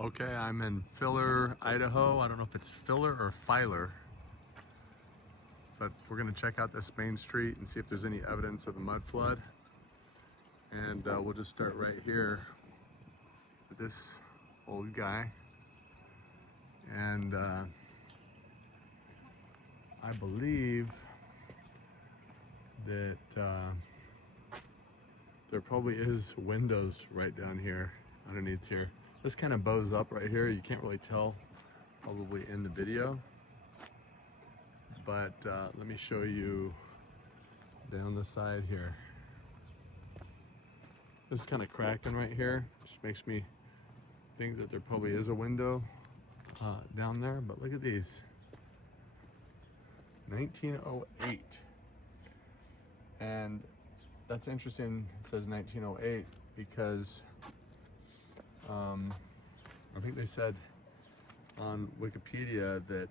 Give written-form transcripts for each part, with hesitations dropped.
Okay, I'm in Filler, Idaho. I don't know if it's Filler or Filer, but we're gonna check out this main street and see if there's any evidence of the mud flood. And we'll just start right here with this old guy. And I believe that there probably is windows right down here, underneath here. This kind of bows up right here. You can't really tell probably in the video, but let me show you down the side here. This is kind of cracking right here, which makes me think that there probably is a window down there, but look at these. 1908. And that's interesting, it says 1908, because I think they said on Wikipedia that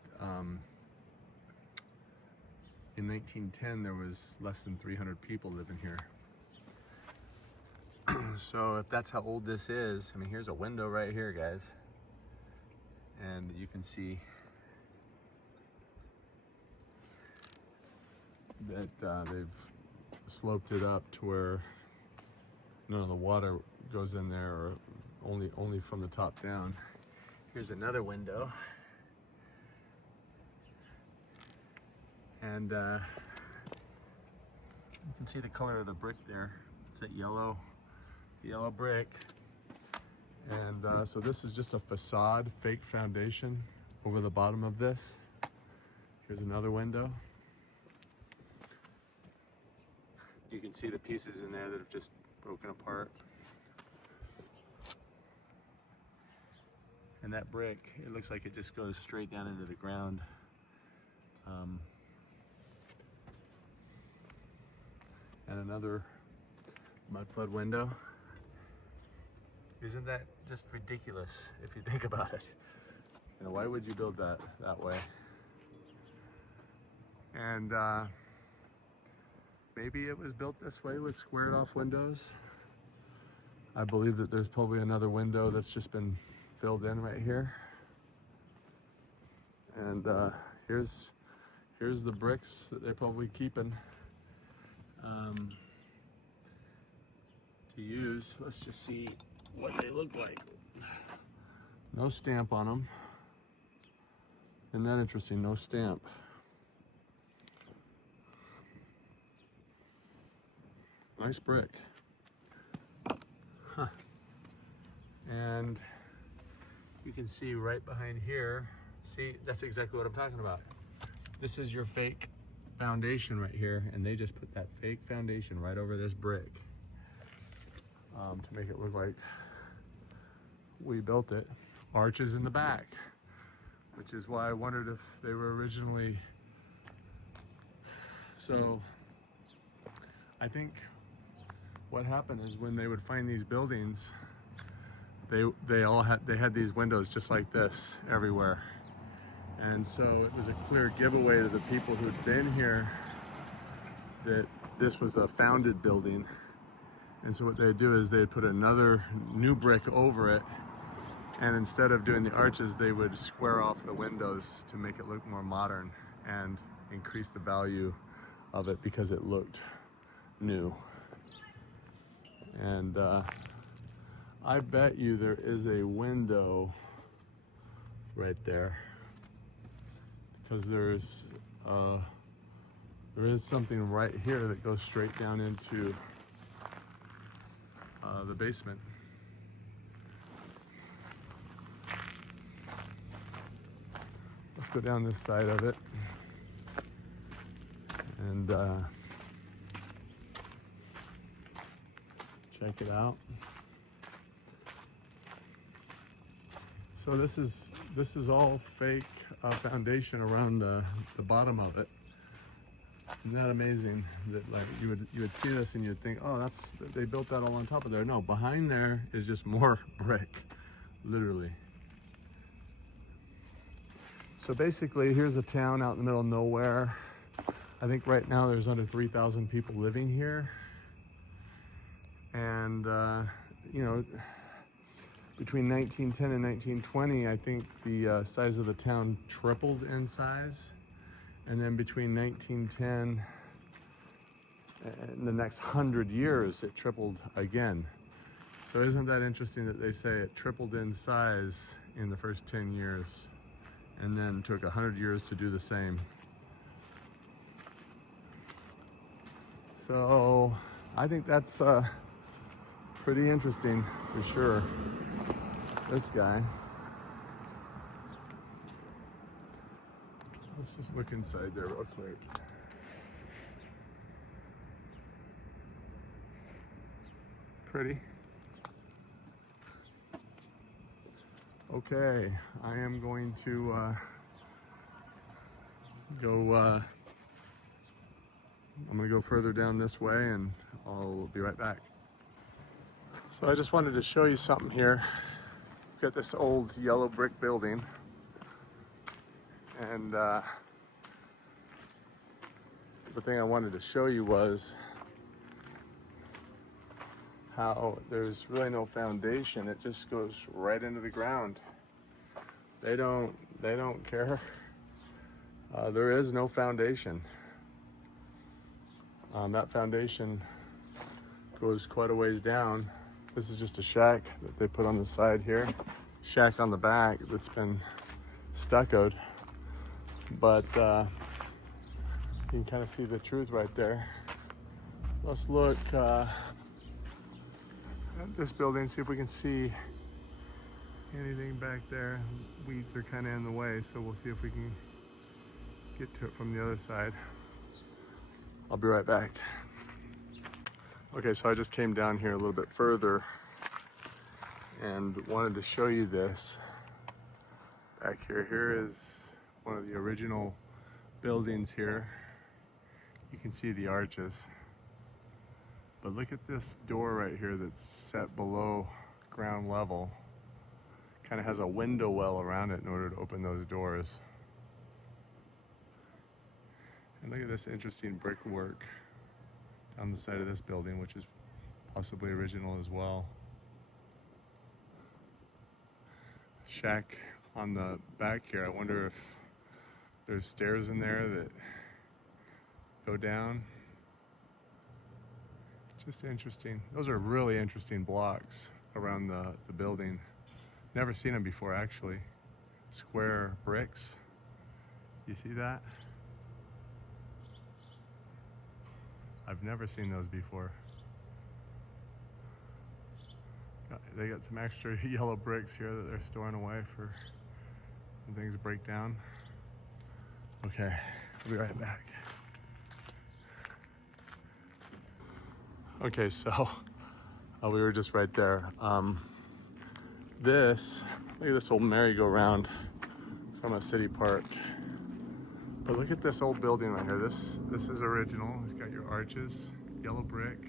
in 1910 there was less than 300 people living here. So if that's how old this is, I mean, here's a window right here, guys, and you can see that they've sloped it up to where none of the water goes in there, or only from the top down. Here's another window, and you can see the color of the brick there. It's that yellow brick. And so this is just a facade, fake foundation over the bottom of this. Here's another window. You can see the pieces in there that have just broken apart. And that brick, it looks like it just goes straight down into the ground. And another mud flood window. Isn't that just ridiculous if you think about it? You know, why would you build that way? And maybe it was built this way with squared off windows. I believe that there's probably another window that's just been filled in right here. And here's the bricks that they're probably keeping to use. Let's just see what they look like. No stamp on them. Isn't that interesting? No stamp. Nice brick. Huh. And you can see right behind here, see, that's exactly what I'm talking about. This is your fake foundation right here, and they just put that fake foundation right over this brick to make it look like we built it. Arches in the back, which is why I wondered if they were originally. So I think what happened is when they would find these buildings, they had these windows just like this everywhere. And so it was a clear giveaway to the people who'd been here that this was a founded building. And so what they'd do is they'd put another new brick over it, and instead of doing the arches, they would square off the windows to make it look more modern and increase the value of it because it looked new. And I bet you there is a window right there, because there is something right here that goes straight down into the basement. Let's go down this side of it and check it out. So this is all fake foundation around the bottom of it. Isn't that amazing that, like, you would see this and you'd think, oh, they built that all on top of there. No, behind there is just more brick, literally. So basically, here's a town out in the middle of nowhere. I think right now there's under 3,000 people living here. And you know, between 1910 and 1920, I think the size of the town tripled in size. And then between 1910 and the next 100 years, it tripled again. So isn't that interesting that they say it tripled in size in the first 10 years and then took 100 years to do the same. So I think that's pretty interesting for sure. This guy. Let's just look inside there real quick. Pretty. Okay, I am going to I'm gonna go further down this way and I'll be right back. So I just wanted to show you something here. We've got this old yellow brick building, and the thing I wanted to show you was how there's really no foundation. It just goes right into the ground. They don't care. There is no foundation. That foundation goes quite a ways down. This is just a shack that they put on the side here. Shack on the back that's been stuccoed. But you can kind of see the truth right there. Let's look at this building, see if we can see anything back there. Weeds are kind of in the way, so we'll see if we can get to it from the other side. I'll be right back. Okay, so I just came down here a little bit further and wanted to show you this. Back here, here is one of the original buildings here. You can see the arches. But look at this door right here that's set below ground level. Kind of has a window well around it in order to open those doors. And look at this interesting brickwork on the side of this building, which is possibly original as well. Shack on the back here. I wonder if there's stairs in there that go down. Just interesting. Those are really interesting blocks around the building. Never seen them before, actually. Square bricks. You see that? I've never seen those before. They got some extra yellow bricks here that they're storing away for when things break down. Okay, I'll be right back. Okay, so we were just right there. Look at this old merry-go-round from a city park. But look at this old building right here. This is original. It's got your arches, yellow brick.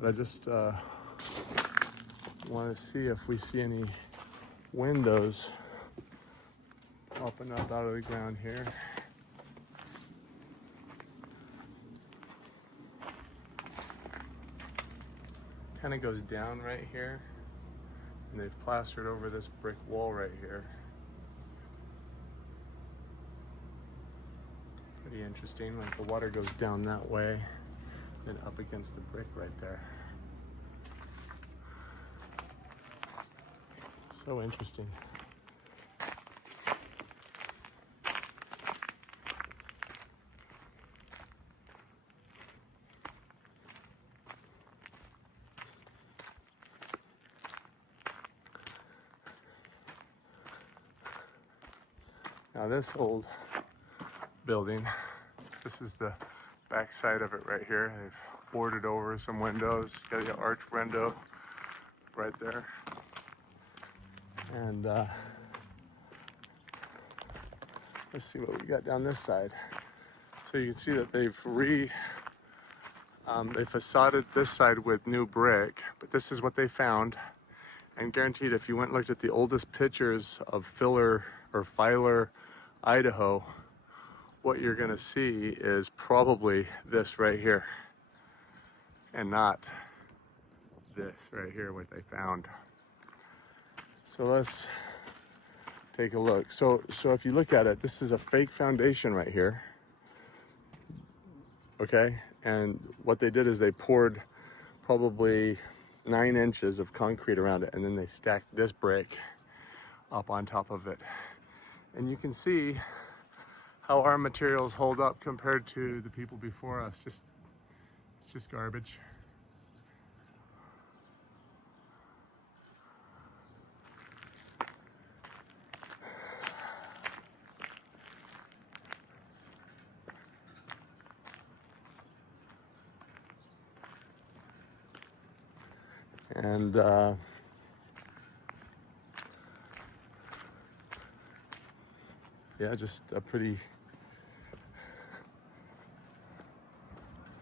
But I just want to see if we see any windows popping up out of the ground here. Kind of goes down right here, and they've plastered over this brick wall right here. Pretty interesting, like the water goes down that way and up against the brick right there. So interesting. Now this old building, this is the back side of it right here. They've boarded over some windows. You got the arch window right there. And let's see what we got down this side. So you can see that they've they facaded this side with new brick, but this is what they found. And guaranteed, if you went and looked at the oldest pictures of Filer, Idaho, what you're gonna see is probably this right here, and not this right here, what they found. So let's take a look. So if you look at it, this is a fake foundation right here. Okay, and what they did is they poured probably 9 inches of concrete around it, and then they stacked this brick up on top of it. And you can see how our materials hold up compared to the people before us. It's just garbage. And yeah, just a pretty,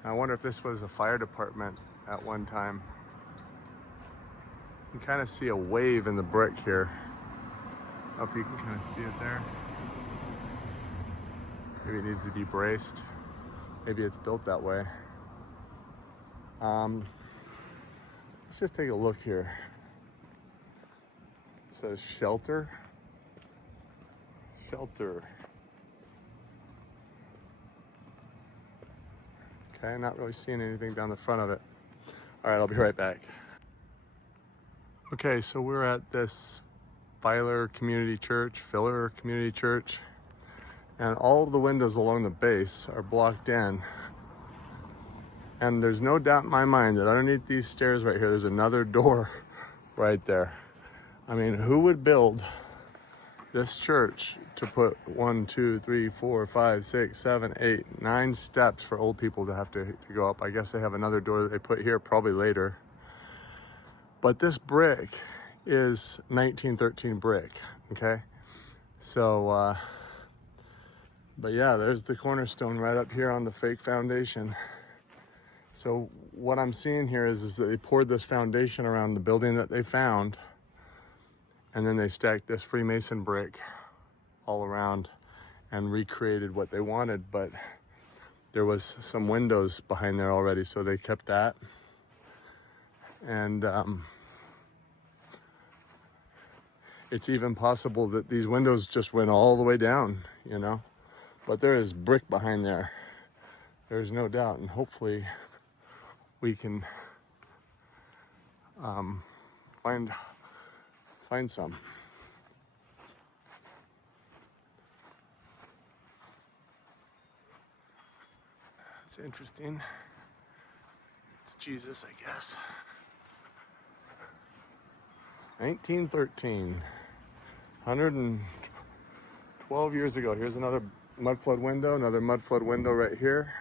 I wonder if this was a fire department at one time. You can kind of see a wave in the brick here. I don't know if you can kind of see it there. Maybe it needs to be braced. Maybe it's built that way. Let's just take a look here. It says shelter. Shelter. Okay, not really seeing anything down the front of it. All right, I'll be right back. Okay, so we're at this Filler Community Church, and all of the windows along the base are blocked in. And there's no doubt in my mind that underneath these stairs right here, there's another door right there. I mean, who would build this church to put 1, 2, 3, 4, 5, 6, 7, 8, 9 steps for old people to have to go up? I guess they have another door that they put here probably later. But this brick is 1913 brick, okay? So, but yeah, there's the cornerstone right up here on the fake foundation. So what I'm seeing here is that they poured this foundation around the building that they found, and then they stacked this Freemason brick all around and recreated what they wanted, but there was some windows behind there already, so they kept that. And it's even possible that these windows just went all the way down, you know, but there is brick behind there. There's no doubt, and hopefully we can find some. It's interesting. It's Jesus, I guess. 1913, 112 years ago. Here's another mudflood window right here.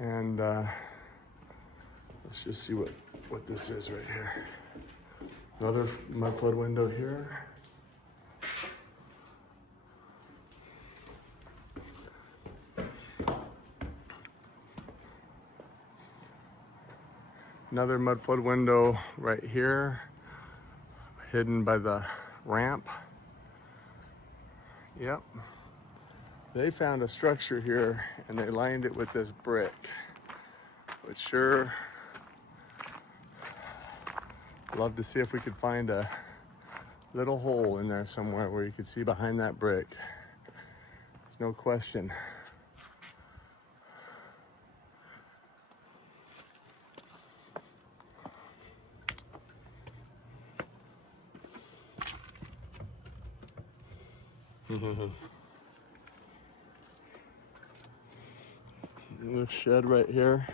And let's just see what this is right here. Another mudflood window here. Another mudflood window right here, hidden by the ramp. Yep. They found a structure here and they lined it with this brick, which sure love to see if we could find a little hole in there somewhere where you could see behind that brick. There's no question. This shed right here.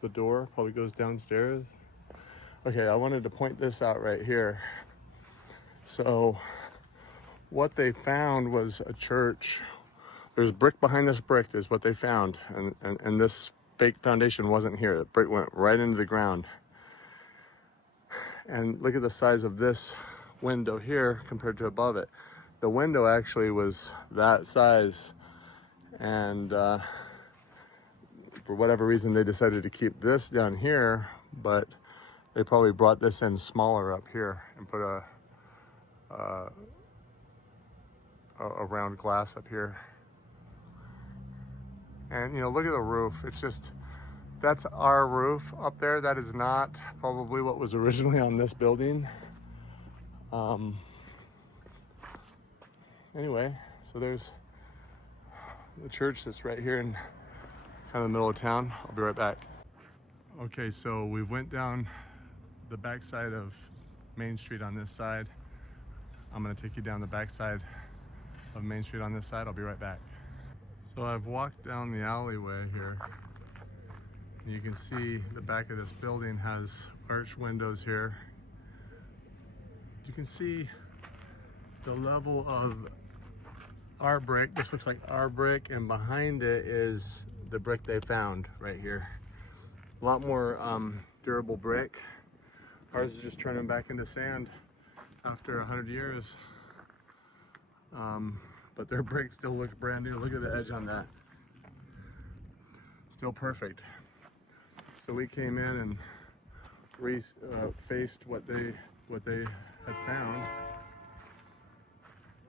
The door probably goes downstairs. Okay, I wanted to point this out right here. So what they found was a church. There's brick behind this brick is what they found. And this fake foundation wasn't here. The brick went right into the ground. And look at the size of this window here compared to above it. The window actually was that size, and for whatever reason they decided to keep this down here, but they probably brought this in smaller up here and put around glass up here. And you know, look at the roof. It's just, that's our roof up there. That is not probably what was originally on this building. Anyway, so there's the church that's right here in kind of the middle of town. I'll be right back. Okay, so we went down the backside of Main Street on this side. I'm gonna take you down the backside of Main Street on this side. I'll be right back. So I've walked down the alleyway here. And you can see the back of this building has arched windows here. You can see the level of our brick. This looks like our brick, and behind it is the brick they found right here. A lot more durable brick. Ours is just turning back into sand after 100 years. But their brick still looks brand new. Look at the edge on that. Still perfect. So we came in and faced what they had found,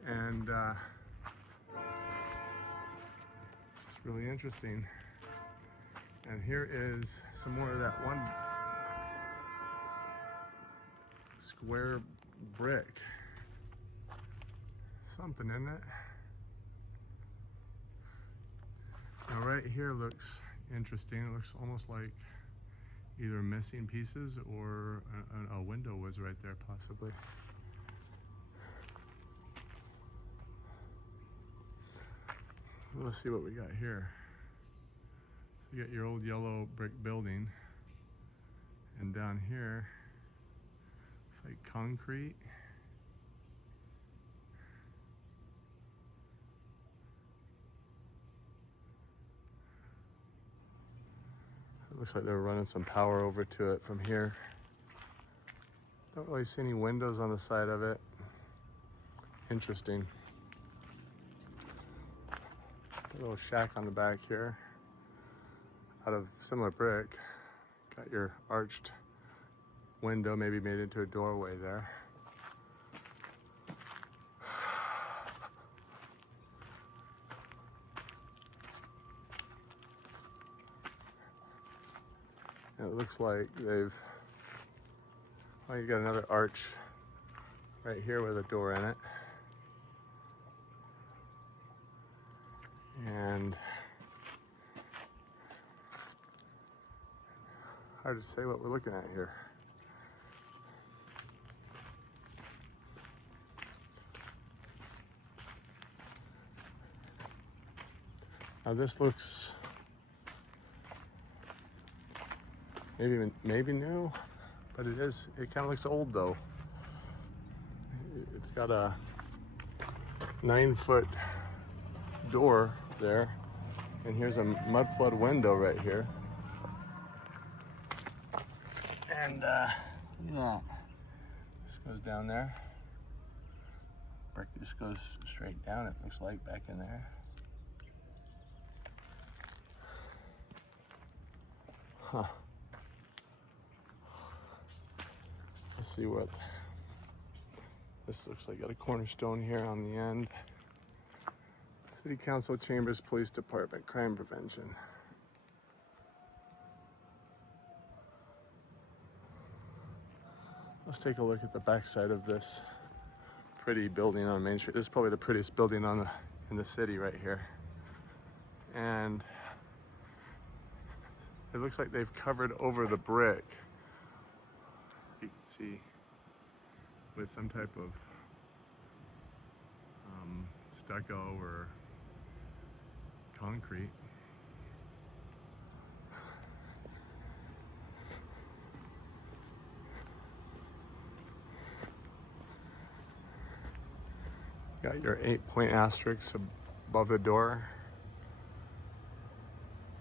and it's really interesting. And here is some more of that one square brick. Something in it. Now right here looks interesting. It looks almost like either missing pieces or a window was right there possibly. Let's see what we got here. So you got your old yellow brick building, and down here it's like concrete. It looks like they're running some power over to it from here. Don't really see any windows on the side of it. Interesting. A little shack on the back here, out of similar brick. Got your arched window, maybe made into a doorway there. And it looks like they've, well, you got another arch right here with a door in it. And hard to say what we're looking at here. Now this looks maybe new, but it kind of looks old though. It's got a 9-foot door there, and here's a mudflood window right here. And look at that. This goes down there. Brick just goes straight down, it looks like, back in there. Huh. Let's see what this looks like. Got a cornerstone here on the end. City Council, Chambers, Police Department, Crime Prevention. Let's take a look at the backside of this pretty building on Main Street. This is probably the prettiest building in the city right here. And it looks like they've covered over the brick. You can see with some type of stucco or concrete. Got your 8-point asterisks above the door.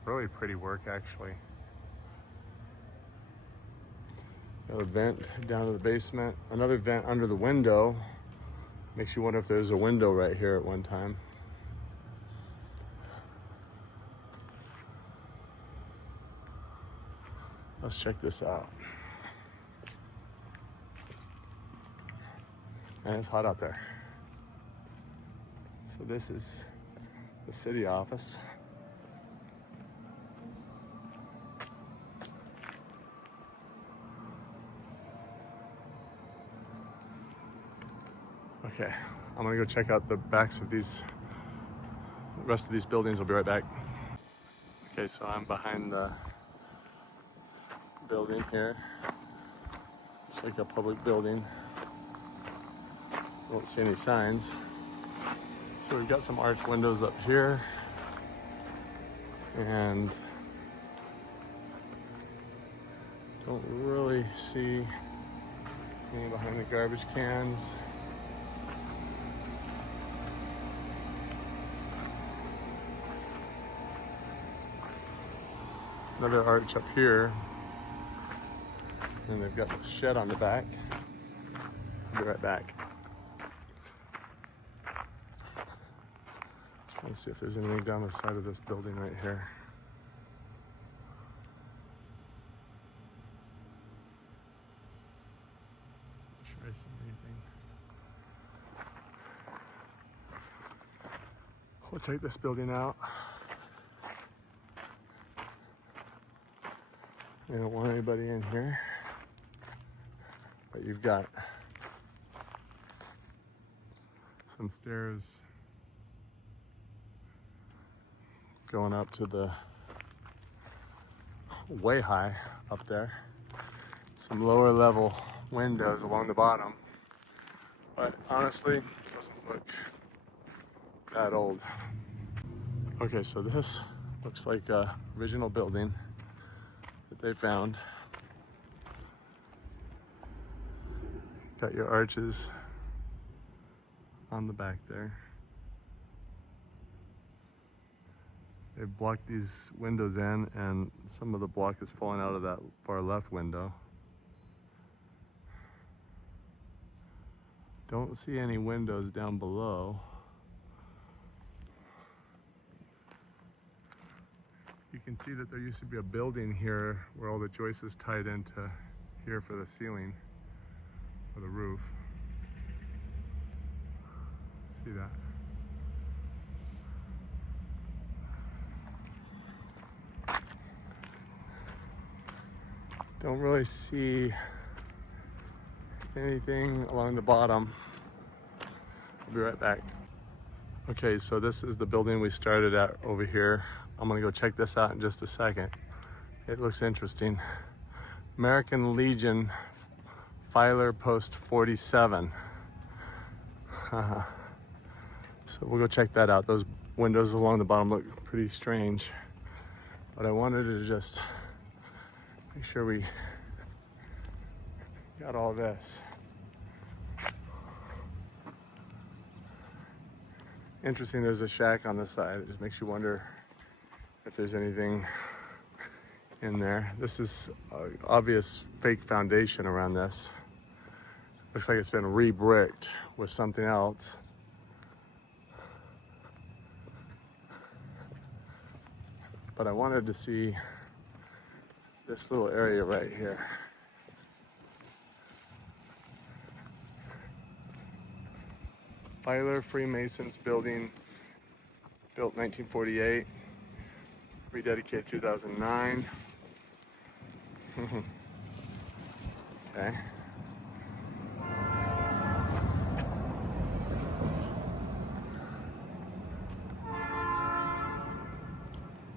Really pretty work, actually. Got a vent down to the basement. Another vent under the window. Makes you wonder if there's a window right here at one time. Let's check this out. And it's hot out there. So this is the city office. Okay, I'm gonna go check out the backs of these, the rest of these buildings. I'll be right back. Okay, so I'm behind the building here. It's like a public building. I don't see any signs. So we've got some arch windows up here. And don't really see any behind the garbage cans. Another arch up here. And they've got the shed on the back. I'll be right back. Just want to see if there's anything down the side of this building right here. Not sure I see anything. We'll take this building out. They don't want anybody in here. But you've got some stairs going up to the way high up there. Some lower level windows along the bottom. But honestly, it doesn't look that old. Okay, so this looks like a original building that they found. Got your arches on the back there. They've blocked these windows in, and some of the block is falling out of that far left window. Don't see any windows down below. You can see that there used to be a building here where all the joists is tied into here for the ceiling. The roof. See that? Don't really see anything along the bottom. I'll be right back. Okay, so this is the building we started at over here. I'm gonna go check this out in just a second. It looks interesting. American Legion Filer Post 47. So we'll go check that out. Those windows along the bottom look pretty strange, but I wanted to just make sure we got all this. Interesting, there's a shack on the side. It just makes you wonder if there's anything in there. This is an obvious fake foundation around this. Looks like it's been re-bricked with something else. But I wanted to see this little area right here. Filer Freemasons building, built 1948, rededicated 2009. Okay.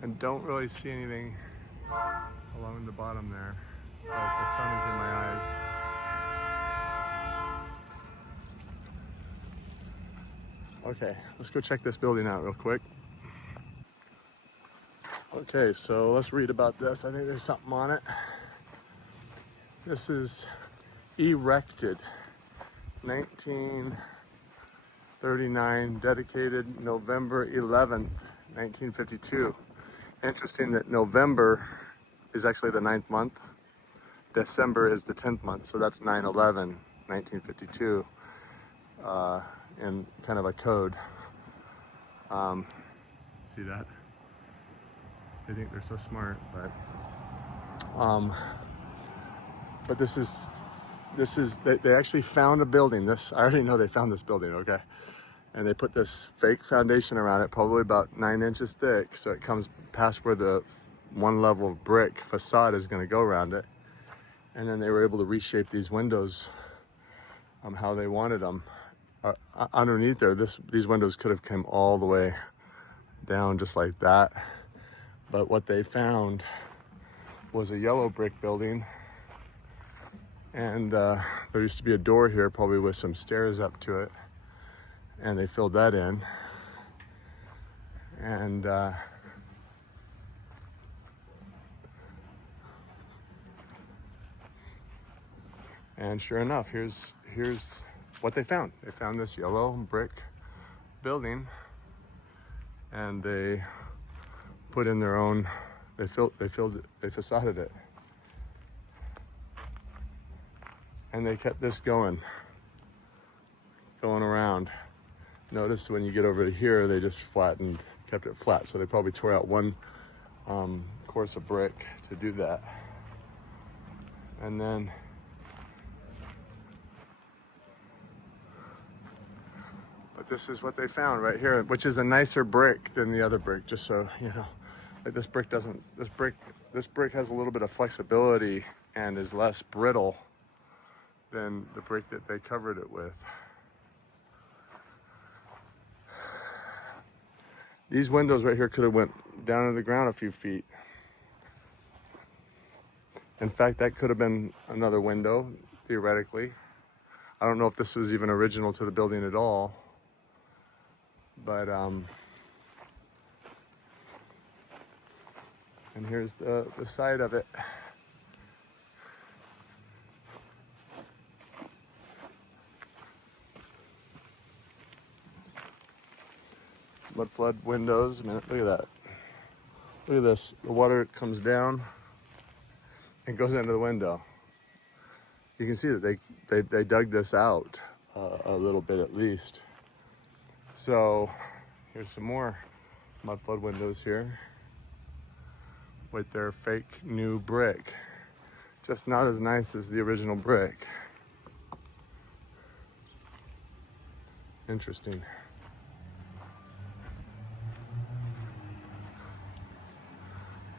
And don't really see anything along the bottom there, but the sun is in my eyes. Okay, let's go check this building out real quick. Okay, so let's read about this. I think there's something on it. This is erected 1939, dedicated November 11th, 1952. Interesting that November is actually the 9th month. December is the 10th month, so that's 9/11, 1952, in kind of a code. See that? They think they're so smart, but this is they actually found a building. I already know they found this building, okay? And they put this fake foundation around it, probably about 9 inches thick, so it comes past where the one level of brick facade is going to go around it. And then they were able to reshape these windows how they wanted them. Underneath there, these windows could have come all the way down just like that. But what they found was a yellow brick building. And there used to be a door here, probably with some stairs up to it. And they filled that in. And sure enough, here's what they found. They found this yellow brick building, and they put in their own. They facaded it, and they kept this going around. Notice when you get over to here, they just kept it flat. So they probably tore out one course of brick to do that, and then. But this is what they found right here, which is a nicer brick than the other brick, just so you know. Like this brick has a little bit of flexibility and is less brittle than the brick that they covered it with. These windows right here could have went down to the ground a few feet. In fact, that could have been another window, theoretically. I don't know if this was even original to the building at all. But, and here's the side of it. Mud flood windows. I mean, look at that. Look at this. The water comes down and goes into the window. You can see that they dug this out a little bit at least. So here's some more mud flood windows here with their fake new brick. Just not as nice as the original brick. Interesting.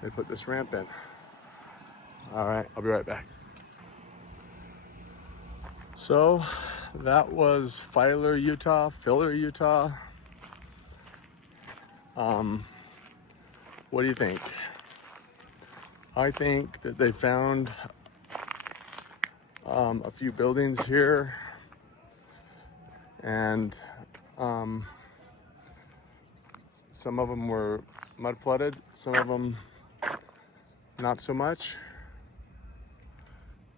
They put this ramp in. All right, I'll be right back. So that was Filler, Utah. What do you think? I think that they found a few buildings here, and some of them were mud flooded, some of them not so much,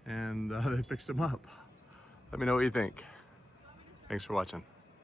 and they fixed them up. Let me know what you think. Thanks for watching.